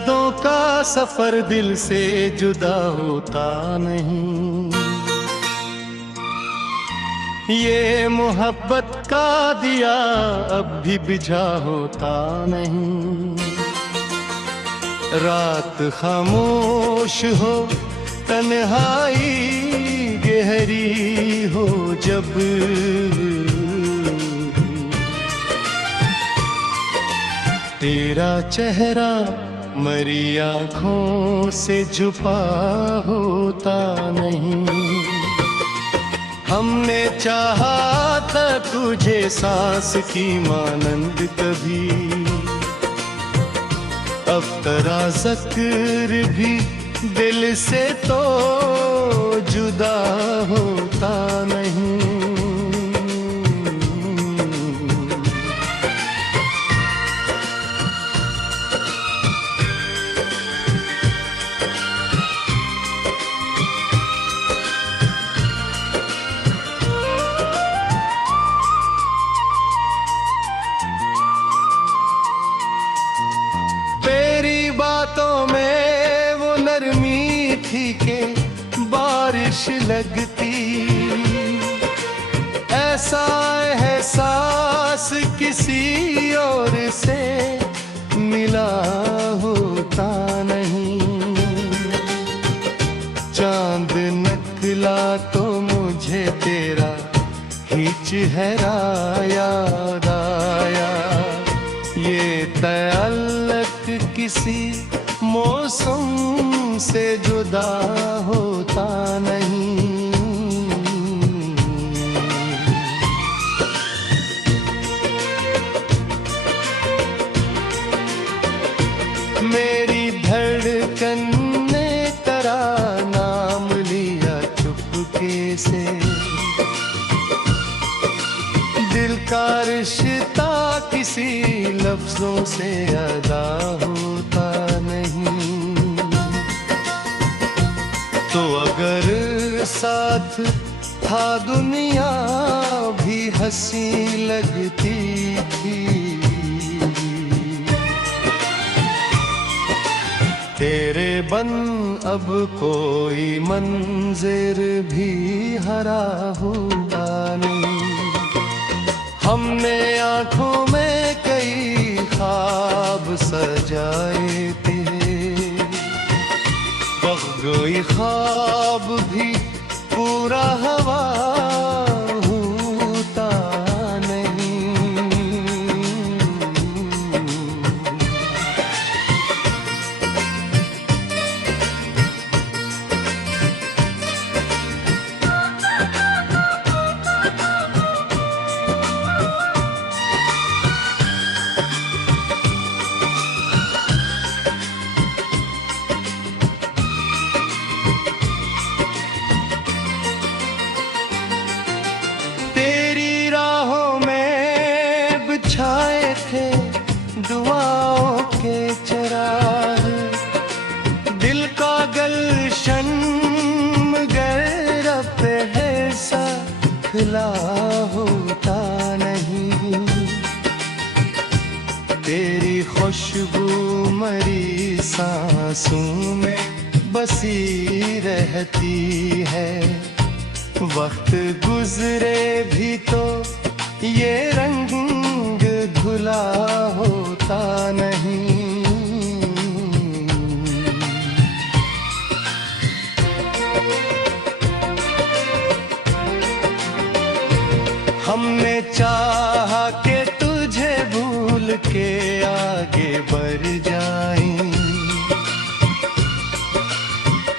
यादों का सफर दिल से जुदा होता नहीं। ये मोहब्बत का दिया अब भी बुझा होता नहीं। रात खामोश हो, तन्हाई गहरी हो जब, तेरा चेहरा मरी आँखों से छुपा होता नहीं। हमने चाहा था तुझे सांस की मानंद कभी, अब तेरा ज़िक्र भी दिल से तो जुदा होता नहीं। बातों में वो नरमी थी कि बारिश लगती, ऐसा एहसास किसी और से मिला होता नहीं। चांद निकला तो मुझे तेरा ही चेहरा याद आया। ये तअल्लुक़ किसी मौसम से जुदा होता नहीं। मेरी धड़कन ने तेरा नाम लिया चुपके से, दिल का रिश्ता किसी लफ्जों से अदा होता नहीं। तो अगर साथ था दुनिया भी हंसी लगती थी। तेरे बन अब कोई मंजिर भी हरा हुआ नहीं। हमने आँखों में कई ख्वाब सजाए थे, कोई ख्वाब भी पूरा हुआ होता नहीं। बिछाए थे दुआओं के चराग, दिल का गलशन मगर अब ऐसा खिला होता नहीं। तेरी खुशबू मरी सांसों में बसी रहती है। वक्त गुजरे भी तो ये रंग धुला होता नहीं। हमने चाहा कि तुझे भूल के आगे बढ़ जाएं,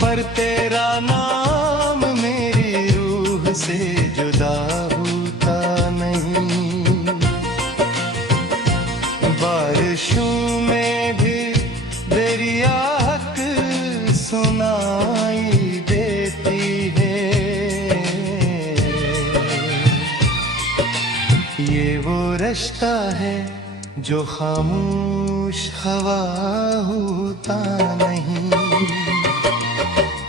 पर तेरा नाम मेरी रूह से जुदा होता नहीं। बारिशों में भी तेरी आहट सुनाई देती है। ये वो रिश्ता है जो खामोश हवा होता नहीं।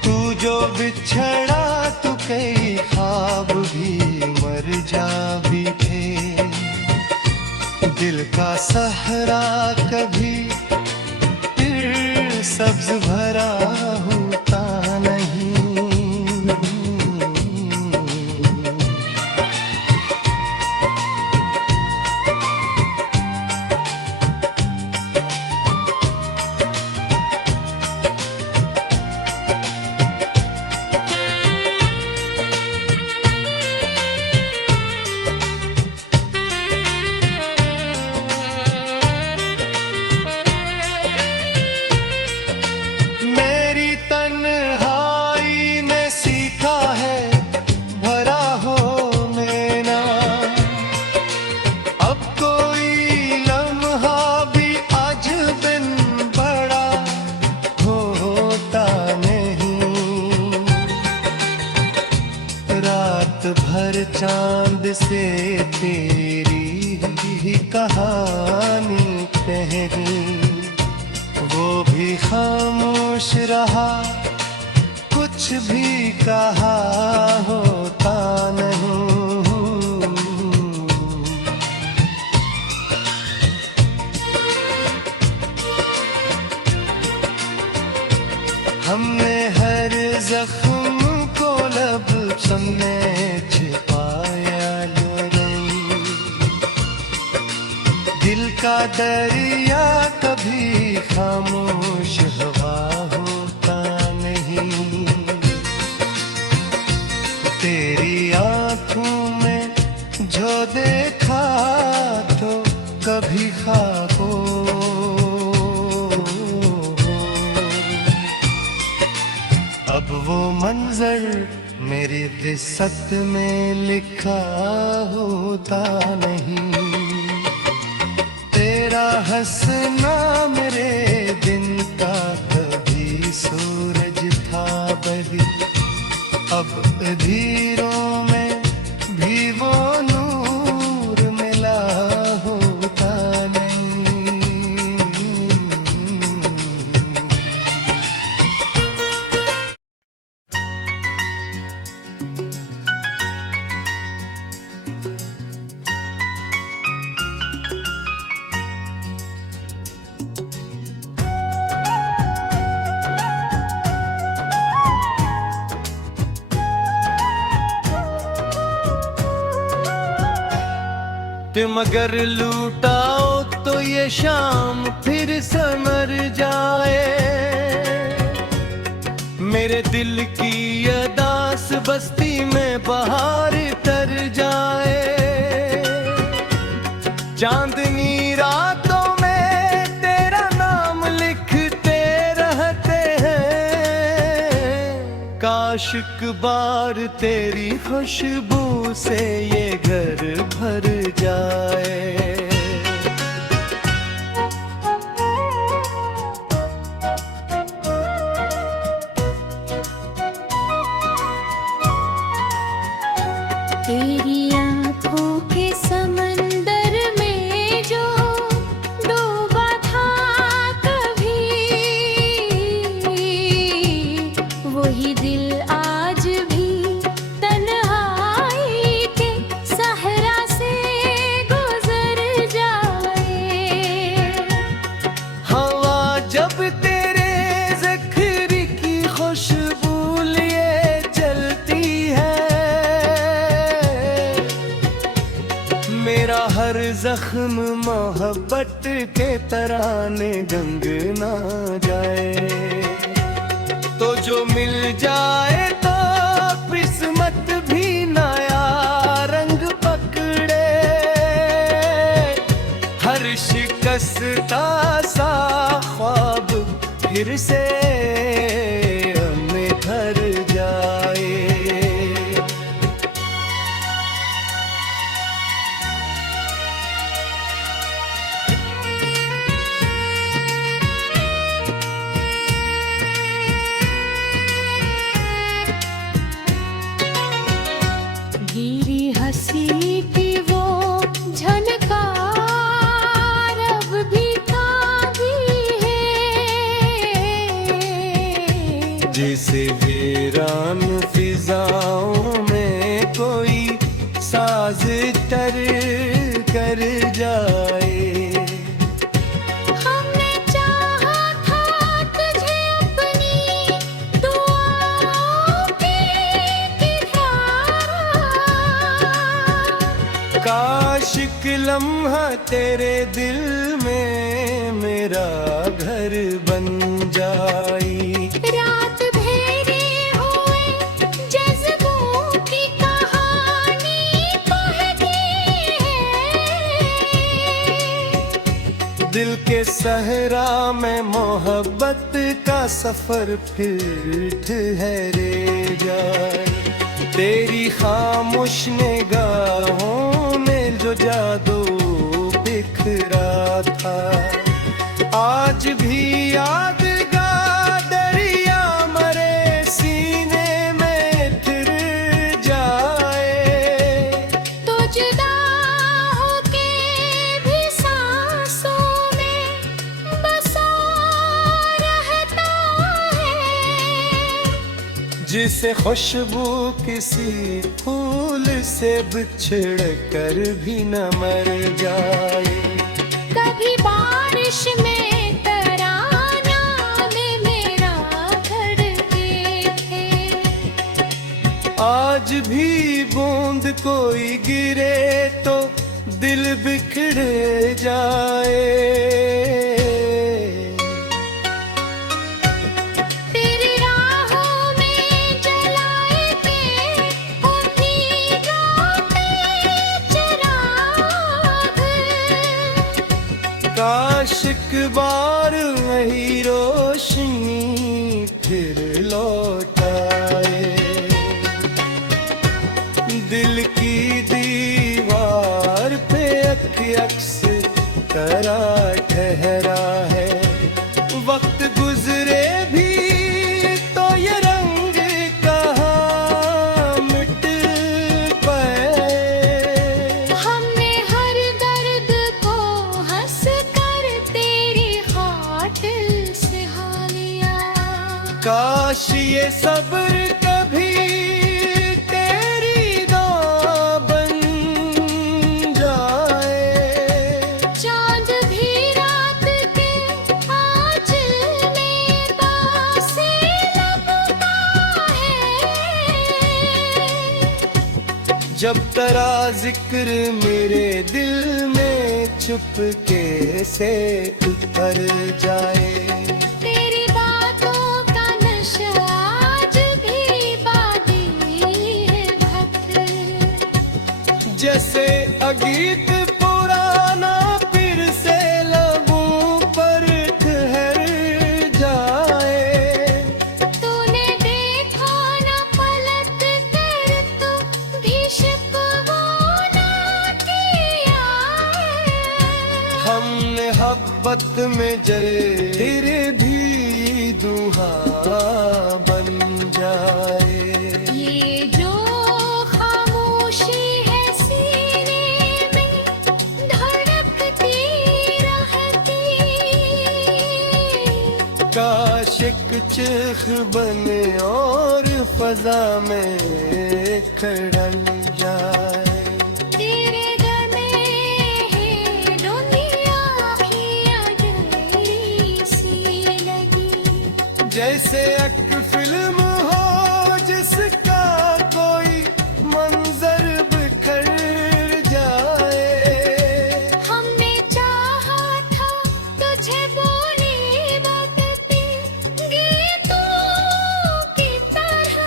तू जो बिछड़ा तो कई ख्वाब भी मर जा भी थे। दिल का सहरा कभी फिर सब्ज भरा होता नहीं। मेरी तन्हाई ने सीखा है भरा होने ना, अब कोई लम्हा भी आज बिन बड़ा होता नहीं। रात भर चांद से तेरी ही कहानी कही, वो भी खामोश रहा, कुछ भी कहा होता नहीं। हमने हर जख्म को लब में छिपाया नहीं, दिल का दरिया कभी खामोश हवा होता नहीं। तेरी आंखों में जो देखा तो कभी खाको, अब वो मंजर मेरी किस्मत में लिखा होता नहीं। तेरा हंसना मेरे दिन का कभी सूरज था बही, अब अंधेरों में भी वो नूर मिला होता नहीं। तुम अगर लूटाओ तो ये शाम फिर समर जाए, मेरे दिल की अदास बस्ती में बहार तर जाए। चांदनी रातों में तेरा नाम लिखते रहते हैं, काश एक बार तेरी खुशबू से ये घर भर जाए। तेरी आँखों के समंदर में जो डूबा था कभी, वही दिल आज भी तन्हाई के सहरा से गुजर जाए। हवा जब तेरे ज़िक्र की खुशबू लिए चलती है, मेरा हर जख्म मोहब्बत के तराने गंग ना जाए। तो जो मिल जाए तो किस्मत भी नया रंग पकड़े, हर शिकस्ता सा ख्वाब फिर से हमें भर जाए। गिरी हंसी की वो झनकार अब भी ताज़ी है, जैसे वीरान फिजाओं में कोई साज तर कर जाए। हमने चाहा था तुझे एक लम्हा तेरे दिल में मेरा घर बन जाई। रात भेरे हुए जज्बों की कहानी कहती है। दिल के सहरा में मोहब्बत का सफर फिर ठहरे जाए। तेरी खामोश निगाहों ने जो जादू बिखरा था, आज भी यादगार दरिया मरे सीने में फिर जाए। तो जुदा होके भी सांसों में बसा रहता है। जिसे खुशबू किसी फूल से बिछड़ कर भी न मर जाए। कभी बारिश में तराना में मेरा घर देखे। आज भी बूंद कोई गिरे तो दिल बिखर जाए। तेरी राहों में जलाए थे उन्हीं रोते चिराग। काश एक बार वही रोशनी फिर लौट आए। दिल की दीवार पे अक्स तरह ठहरा है। वक्त गुजरे भी तो ये रंग कहाँ मिट पाए। हमने हर दर्द को हंस कर तेरी खातिर सहा लिया। काश ये सब्र कभी तेरी दौड़ बन जाए। चांद भी रात के आंचल में बासे लगता है। जब तेरा जिक्र मेरे दिल में चुपके से उतर जाए। तेरी बातों का नशा आज भी बाकी है भक्त। जैसे अगीत पुराना फिर से लबों पर ठहर जाए। तूने देखा न पलट कर तो भी शिकवा ना किया। हमने मोहब्बत में जले तेरे भी दुहा बन जाए। ये जो खामोशी है सीने में धड़कती रहती। काश एक चीख बने और फजा में खड़न जाए। तेरे गले है दुनिया की अजनबी सी लगी। जैसे एक फिल्म हो जिसका कोई मंजर बिखर जाए। हमने चाहा था तुझे बोली बकती गीतों की तरह।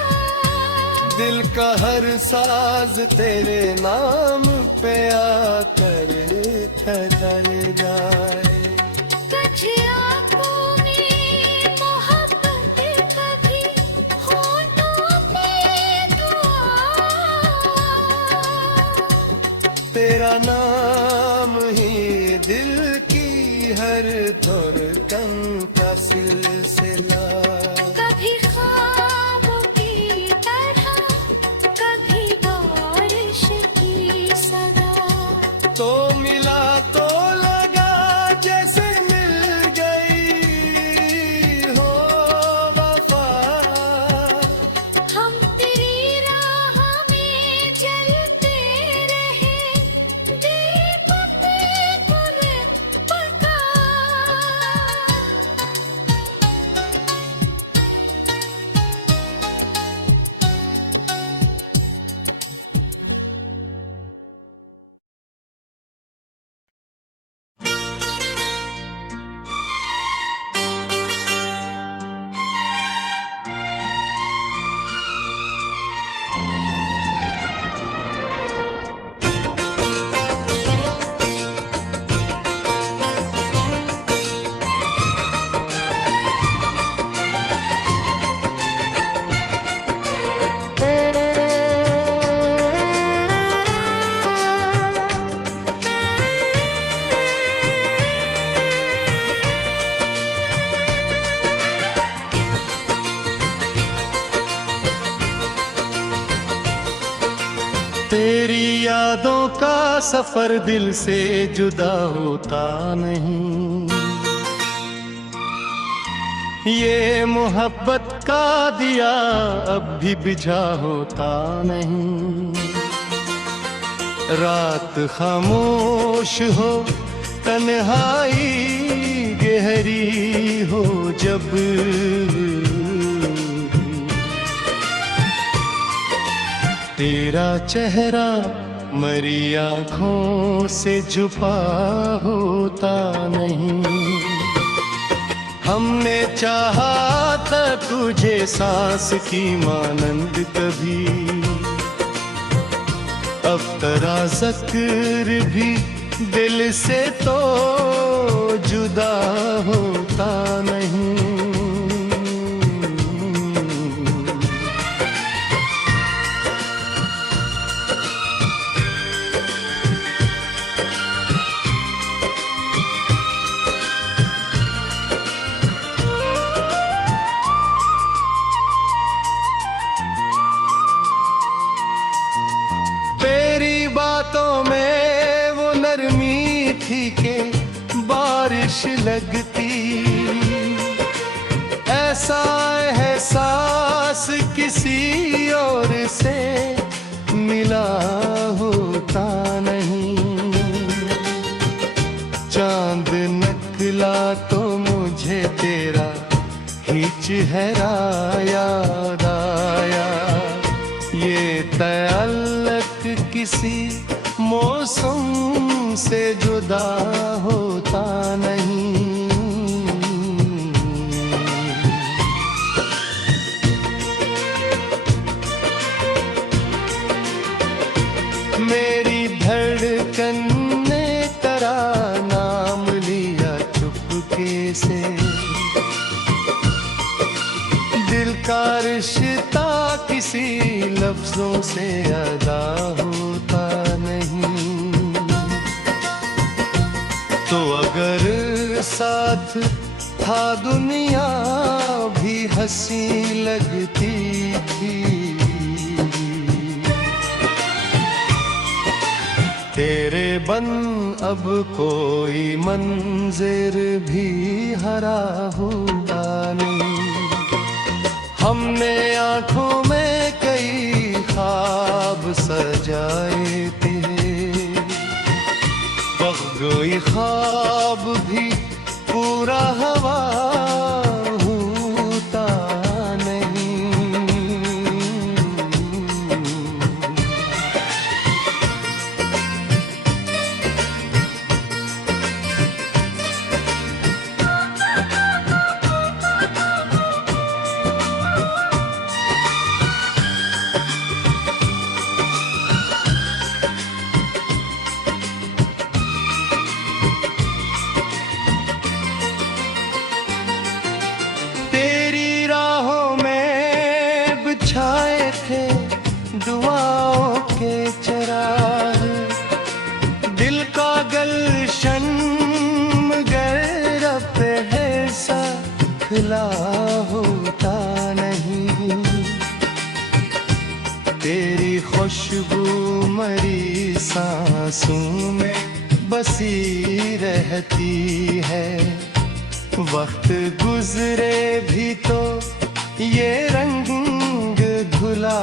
दिल का हर साज तेरे नाम पे आकर ठहर जाए। कुछ आंखों में मोहब्बत कभी होठों पे दुआ। तेरा नाम ही दिल की हर धड़कन का सिलसिला। कभी ख्वाबों की तरह कभी बारिश की सदा। तो मिला तो लगा जैसे मिल गई हो वफा। हम तेरी राह में जलते रहे दीपक गुल पका। तेरी यादों का सफर दिल से जुदा होता नहीं, ये मोहब्बत का दिया अब भी बुझा होता नहीं। रात खामोश हो, तन्हाई गहरी हो जब, तेरा चेहरा मरी आँखों से छुपा होता नहीं। हमने चाहा था तुझे सांस की मानंद कभी, अब तेरा ज़िक्र भी दिल से तो जुदा होता नहीं। तेरी बातों में वो नरमी थी कि बारिश लगती, ऐसा एहसास किसी और से मिला होता नहीं। चांद निकला तो मुझे तेरा ही चेहरा याद आया, ये तअल्लुक़ किसी मौसम से जुदा होता नहीं। मेरी धड़कन ने तेरा नाम लिया चुपके से, दिल का रिश्ता किसी लफ्जों से अदा होता नहीं। तो अगर साथ था दुनिया भी हंसी लगती थी, तेरे बन अब कोई मंजिर भी हरा होता नहीं। हमने आँखों में कई ख्वाब सजाए थे, कोई ख्वाब भी पूरा हुआ होता नहीं। छाए थे दुआओं के चराग, दिल का गलशन मगर अब सा खिला होता नहीं। तेरी खुशबू मरी सांसों में बसी रहती है, वक्त गुजरे भी तो ये रंग धुला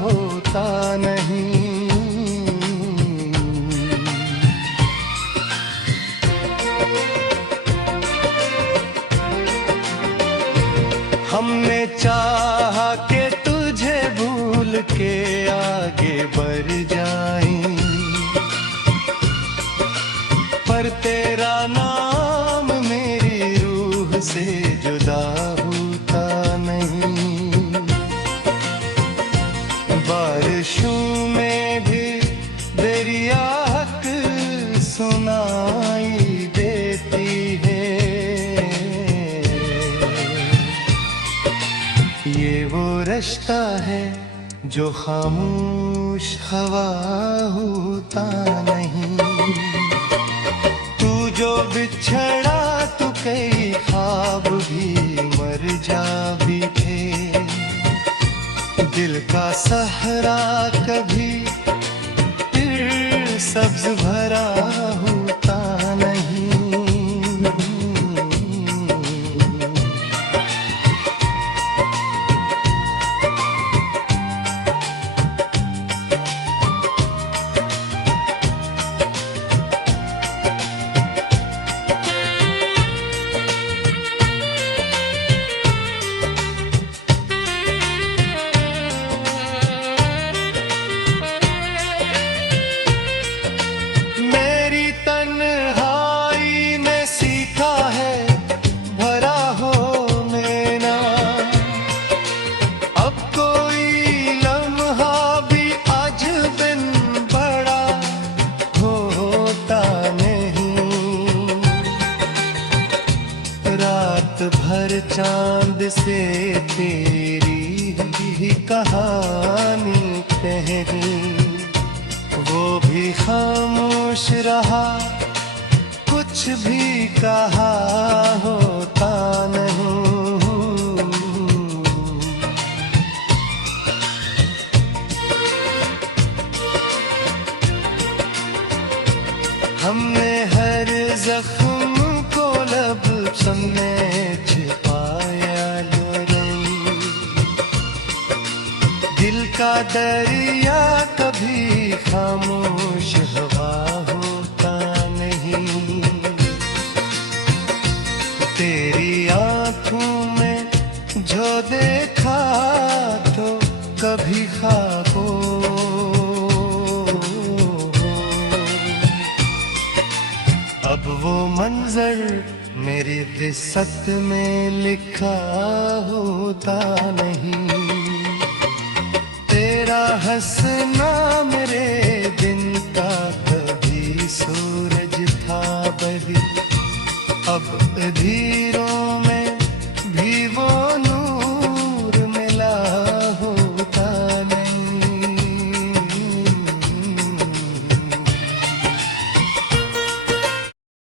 होता नहीं। हमने चाहा कि तुझे भूल के आगे बढ़ जाएं, पर तेरा नाम मेरी रूह से जुदा होता नहीं। बारिशों में भी दरिया हक सुनाई देती है, ये वो रिश्ता है जो खामोश हवा होता नहीं। तू जो बिछड़ा तो कई ख्वाब भी मर जा भी थे, दिल का सहरा कभी सब्ज भरा होता नहीं। मेरी तन्हाई ने सीखा है भरा होने ना, अब कोई लम्हा भी आज बिन बड़ा होता नहीं। रात भर चांद से तेरी ही कहानी कही, वो भी खामोश रहा, कुछ भी कहा होता नहीं। हमने हर जख्म को लब में छिपाया जो रंग, दिल का दरिया कभी खामोश हवा होता नहीं। तेरी आंखों में जो देखा तो कभी ख्वाबों, अब वो मंजर मेरी किस्मत में लिखा होता नहीं। तेरा हंसना मेरे दिन का कभी सूरज था बही, अब धीरों में